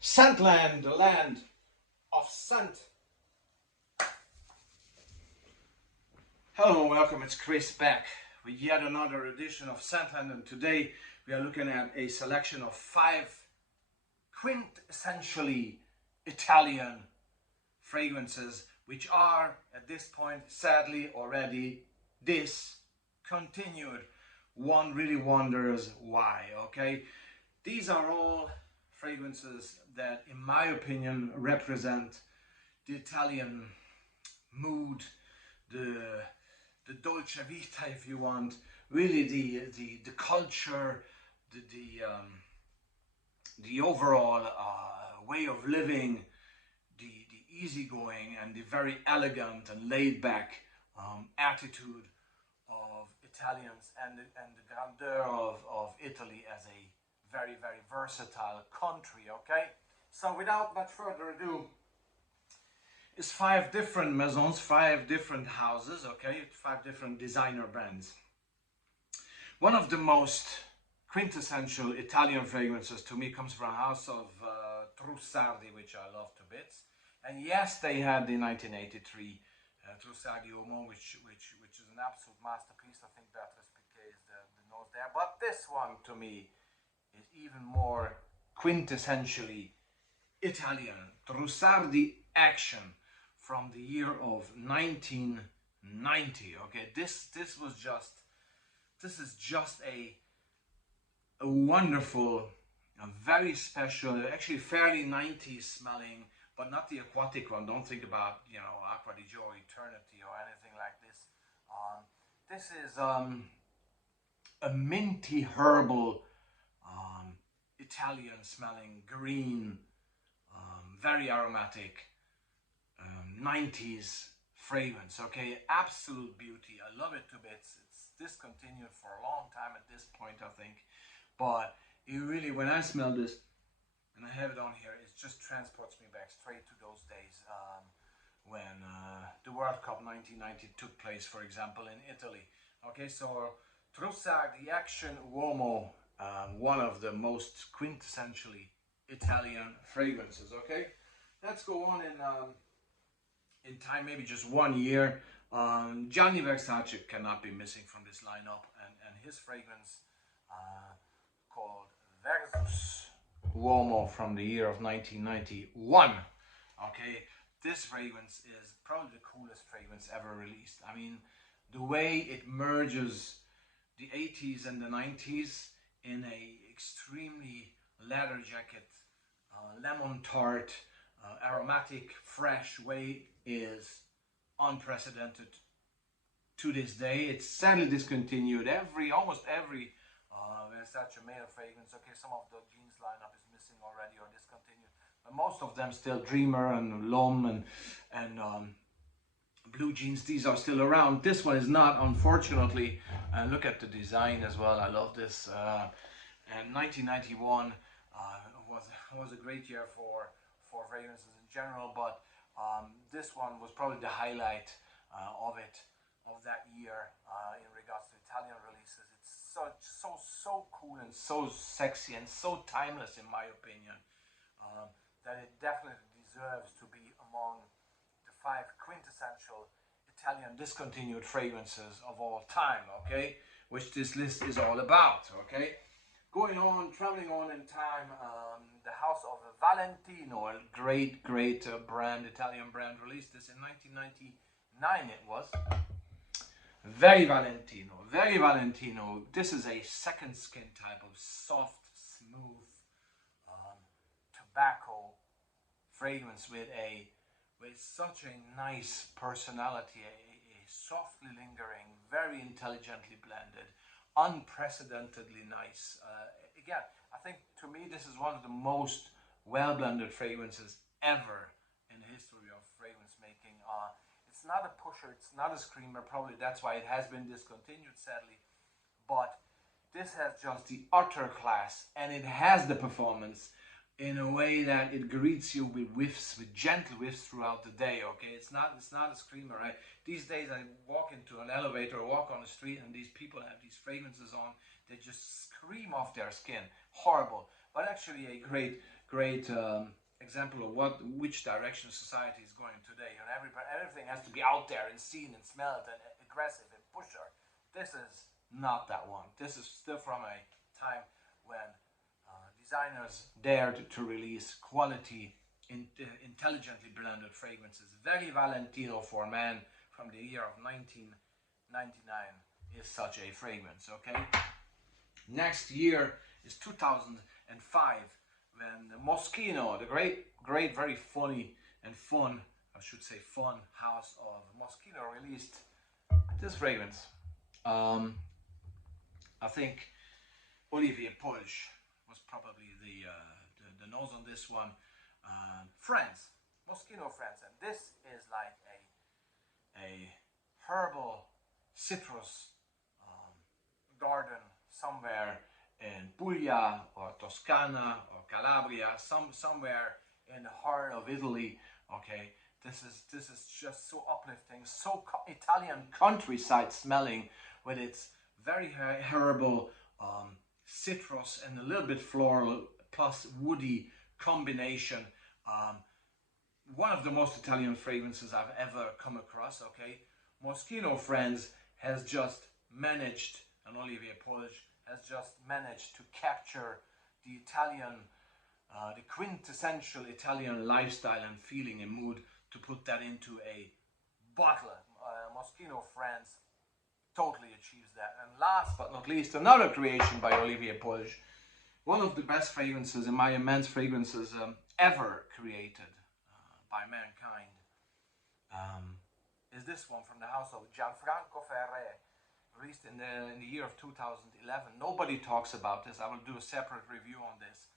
Scentland, the land of scent. Hello and welcome, it's Chris back with yet another edition of Scentland, and today we are looking at a selection of 5 quintessentially Italian fragrances which are at this point sadly already discontinued. One really wonders why, okay? These are all fragrances that in my opinion represent the Italian mood, the dolce vita, if you want, really the culture, the overall way of living, the easygoing and the very elegant and laid back attitude of Italians, and the grandeur of Italy as a very, very versatile country, okay? So without much further ado, it's 5 different maisons, 5 different houses, okay? 5 different designer brands. One of the most quintessential Italian fragrances to me comes from a house of Trussardi, which I love to bits. And yes, they had the 1983 Trussardi Uomo, which is an absolute masterpiece. I think Beatrice Piquet is the nose there. But this one, to me, is even more quintessentially Italian. Trussardi Action from the year of 1990. Okay, this is just a wonderful, a very special, actually fairly 90s smelling, but not the aquatic one. Don't think about, you know, Acqua di Gio, Eternity or anything like this. This is a minty herbal Italian smelling green, very aromatic 90s fragrance. Okay, absolute beauty. I love it to bits. It's discontinued for a long time at this point, I think, but it really, when I smell this and I have it on here, it just transports me back straight to those days when the World Cup 1990 took place, for example, in Italy. Okay, so Trussardi Action Uomo, one of the most quintessentially Italian fragrances. Okay, let's go on in time, maybe just 1 year. Gianni Versace cannot be missing from this lineup, and his fragrance called Versus Uomo from the year of 1991. Okay, this fragrance is probably the coolest fragrance ever released. I mean, the way it merges the 80s and the 90s in a extremely leather jacket, lemon tart, aromatic, fresh way is unprecedented to this day. It's sadly discontinued. Almost every Versace male fragrance. Okay, some of the jeans lineup is missing already or discontinued, but most of them still Dreamer and L'Homme and blue jeans. These are still around. This one is not, unfortunately. Look at the design as well. I love this. And 1991 was a great year for fragrances in general, but this one was probably the highlight of that year in regards to Italian releases. It's so cool and so sexy and so timeless, in my opinion, that it definitely deserves to be among the 5 quintessential Italian discontinued fragrances of all time. Okay, which this list is all about. Okay. Going on, traveling on in time, the house of Valentino, a great brand, Italian brand, released this in 1999. It was very Valentino. This is a second skin type of soft, smooth tobacco fragrance with such a nice personality, a softly lingering, very intelligently blended, unprecedentedly nice. Again, I think to me this is one of the most well-blended fragrances ever in the history of fragrance making. It's not a pusher, it's not a screamer, probably that's why it has been discontinued, sadly, but this has just the utter class, and it has the performance in a way that it greets you with whiffs, with gentle whiffs throughout the day. Okay, it's not a screamer, right? These days I walk into an elevator or walk on the street and these people have these fragrances on, they just scream off their skin. Horrible. But actually a great example of which direction society is going today. And everything has to be out there and seen and smelled and aggressive and pusher. This is not that one. This is still from a time when designers dared to release quality, intelligently blended fragrances. Very Valentino for a man from the year of 1999 is such a fragrance, okay? Next year is 2005, when Moschino, the great, very funny and fun, I should say fun, house of Moschino released this fragrance. I think Olivier Polge was probably the nose on this one. Friends, Moschino Friends, and this is like a herbal citrus garden somewhere in Puglia or Toscana or Calabria, somewhere in the heart of Italy. Okay, this is just so uplifting, so Italian countryside smelling, with its very herbal citrus and a little bit floral plus woody combination. One of the most Italian fragrances I've ever come across. Okay, Moschino Friends has just managed, and Olivier Polge has just managed to capture the Italian, the quintessential Italian lifestyle and feeling and mood, to put that into a bottle. Moschino Friends totally achieves that. And last but not least, another creation by Olivier Polge, one of the best fragrances in my immense fragrances ever created by mankind, is this one from the house of Gianfranco Ferré, released in the year of 2011. Nobody talks about this. I will do a separate review on this.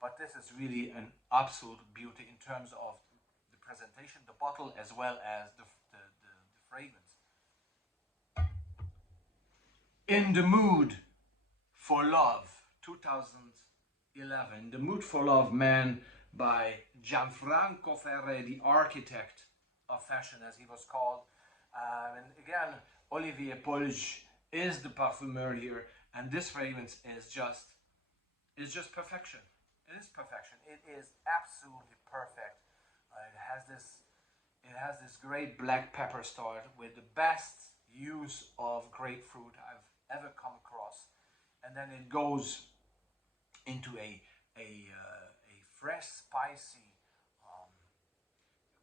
But this is really an absolute beauty in terms of the presentation, the bottle, as well as the fragrance. In the Mood for Love, 2011. The Mood for Love Man by Gianfranco Ferré, the architect of fashion, as he was called. And again, Olivier Polge is the parfumeur here, and this fragrance is just perfection. It is perfection. It is absolutely perfect. It has this great black pepper start with the best use of grapefruit I've ever come across, and then it goes into a fresh, spicy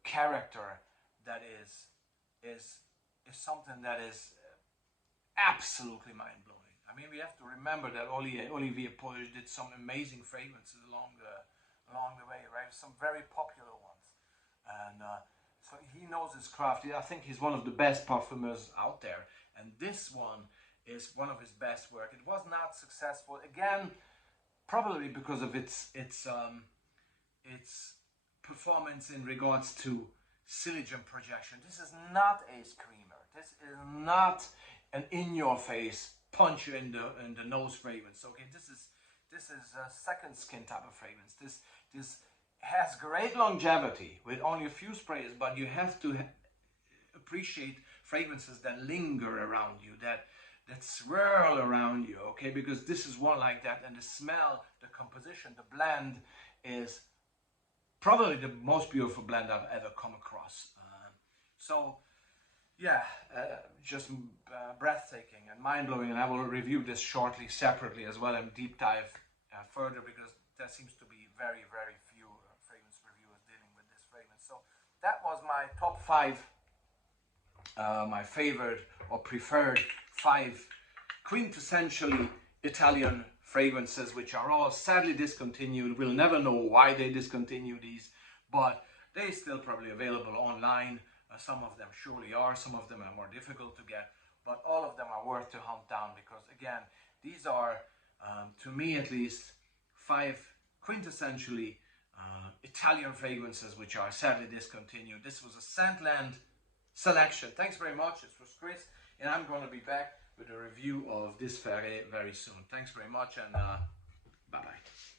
character that is something that is absolutely mind-blowing. I mean, we have to remember that Olivier Polge did some amazing fragrances along the way, right? Some very popular ones, and so he knows his craft. I think he's one of the best parfumeurs out there, and this one is one of his best work. It was not successful, again, probably because of its performance in regards to sillage and projection. This is not a screamer. This is not an in-your-face punch you in the nose fragrance. Okay, this is a second skin type of fragrance. This has great longevity with only a few sprays, but you have to appreciate fragrances that linger around you, that swirl around you. Okay, because this is one like that, and the smell, the composition, the blend is probably the most beautiful blend I've ever come across. Just breathtaking and mind-blowing, and I will review this shortly, separately as well, and deep dive further, because there seems to be very, very few fragrance reviewers dealing with this fragrance. So that was my top 5, my favorite or preferred 5 quintessentially Italian fragrances, which are all sadly discontinued. We'll never know why they discontinued these, but they're still probably available online. Some of them surely are, some of them are more difficult to get, but all of them are worth to hunt down, because again, these are, to me at least, 5 quintessentially Italian fragrances which are sadly discontinued. This was a Sandland selection. Thanks very much. This was Chris, and I'm going to be back with a review of this Ferré very soon. Thanks very much, and bye-bye.